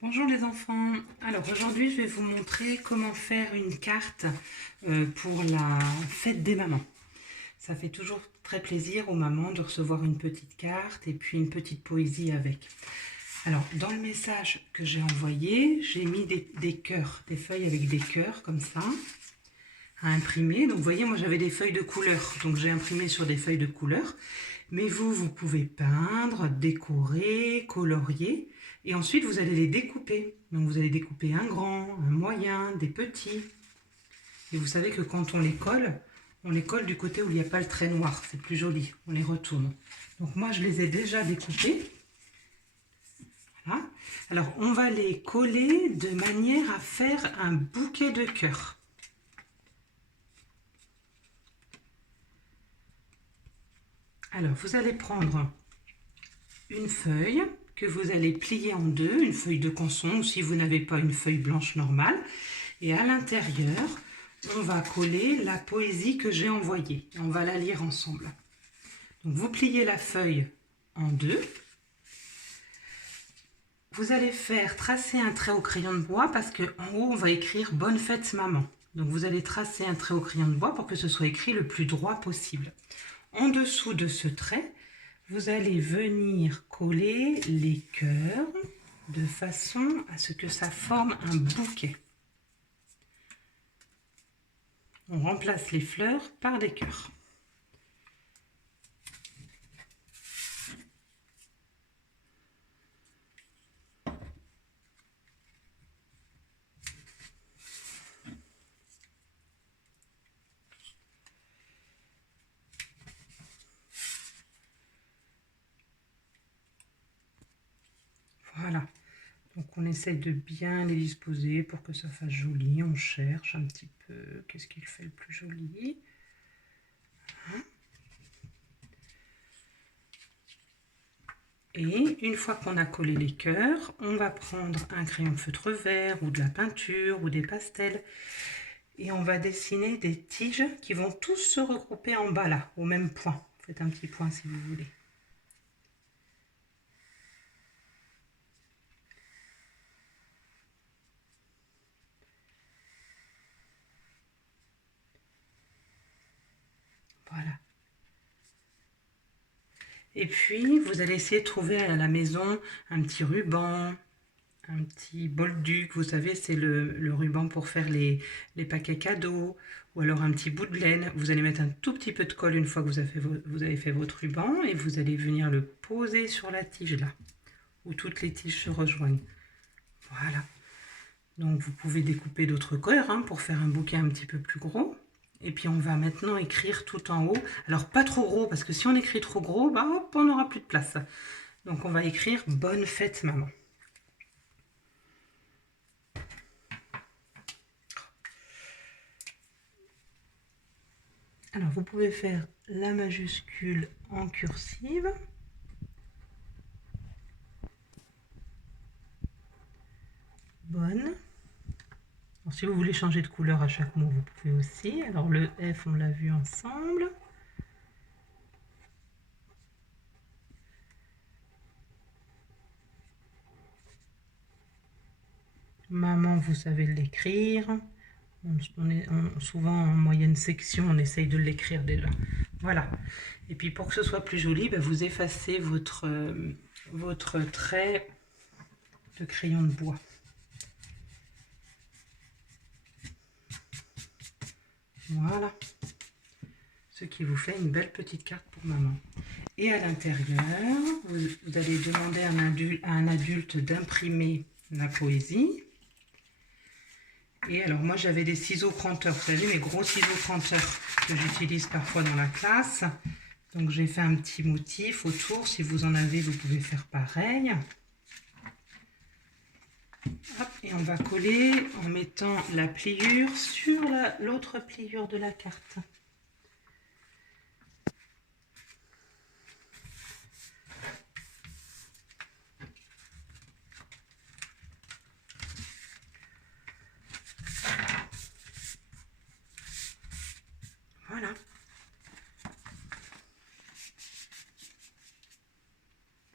Bonjour les enfants. Alors aujourd'hui je vais vous montrer comment faire une carte pour la fête des mamans. Ça fait toujours très plaisir aux mamans de recevoir une petite carte et puis une petite poésie avec. Alors dans le message que j'ai envoyé, j'ai mis des cœurs, des feuilles avec des cœurs comme ça à imprimer. Donc vous voyez, moi j'avais des feuilles de couleur, donc j'ai imprimé sur des feuilles de couleur. Mais vous pouvez peindre, décorer, colorier. Et ensuite, vous allez les découper. Donc, vous allez découper un grand, un moyen, des petits. Et vous savez que quand on les colle du côté où il n'y a pas le trait noir. C'est plus joli. On les retourne. Donc, moi, je les ai déjà découpés. Voilà. Alors, on va les coller de manière à faire un bouquet de cœurs. Alors, vous allez prendre une feuille que vous allez plier en deux, une feuille de canson, ou si vous n'avez pas une feuille blanche normale. Et à l'intérieur, on va coller la poésie que j'ai envoyée. On va la lire ensemble. Donc vous pliez la feuille en deux. Vous allez tracer un trait au crayon de bois parce qu'en haut, on va écrire « Bonne fête maman ». Donc vous allez tracer un trait au crayon de bois pour que ce soit écrit le plus droit possible. En dessous de ce trait, vous allez venir coller les cœurs de façon à ce que ça forme un bouquet. On remplace les fleurs par des cœurs. Voilà. Donc on essaye de bien les disposer pour que ça fasse joli. On cherche un petit peu qu'est-ce qu'il fait le plus joli. Voilà. Et une fois qu'on a collé les cœurs, on va prendre un crayon de feutre vert ou de la peinture ou des pastels. Et on va dessiner des tiges qui vont tous se regrouper en bas là, au même point. Faites un petit point si vous voulez. Voilà. Et puis, vous allez essayer de trouver à la maison un petit ruban, un petit bolduc, vous savez, c'est le ruban pour faire les paquets cadeaux, ou alors un petit bout de laine. Vous allez mettre un tout petit peu de colle une fois que vous avez fait votre ruban, et vous allez venir le poser sur la tige là, où toutes les tiges se rejoignent. Voilà. Donc vous pouvez découper d'autres cœurs pour faire un bouquet un petit peu plus gros. Et puis on va maintenant écrire tout en haut. Alors pas trop gros, parce que si on écrit trop gros, bah hop, on n'aura plus de place. Donc on va écrire « Bonne fête maman ». Alors vous pouvez faire la majuscule en cursive. Bonne. Alors, si vous voulez changer de couleur à chaque mot, vous pouvez aussi. Alors le F, on l'a vu ensemble. Maman, vous savez l'écrire. Souvent en moyenne section, on essaye de l'écrire déjà. Voilà. Et puis pour que ce soit plus joli, vous effacez votre trait de crayon de bois. Voilà. Ce qui vous fait une belle petite carte pour maman. Et à l'intérieur, vous allez demander à un adulte d'imprimer la poésie. Et alors moi j'avais des ciseaux cranteurs, vous savez, mes gros ciseaux cranteurs que j'utilise parfois dans la classe. Donc j'ai fait un petit motif autour, si vous en avez vous pouvez faire pareil. Hop, et on va coller en mettant la pliure sur l'autre pliure de la carte. Voilà.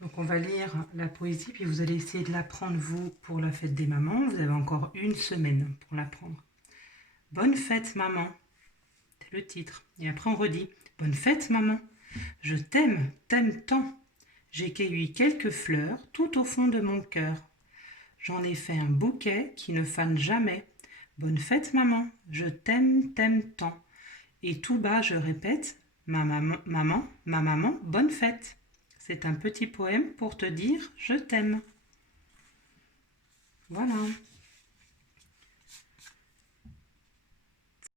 Donc on va lire la poésie, puis vous allez essayer de l'apprendre, vous, pour la fête des mamans. Vous avez encore une semaine pour l'apprendre. Bonne fête, maman. C'est le titre. Et après, on redit. Bonne fête, maman. Je t'aime, t'aime tant. J'ai cueilli quelques fleurs tout au fond de mon cœur. J'en ai fait un bouquet qui ne fane jamais. Bonne fête, maman. Je t'aime, t'aime tant. Et tout bas, je répète. Ma maman, bonne fête. C'est un petit poème pour te dire je t'aime. Voilà.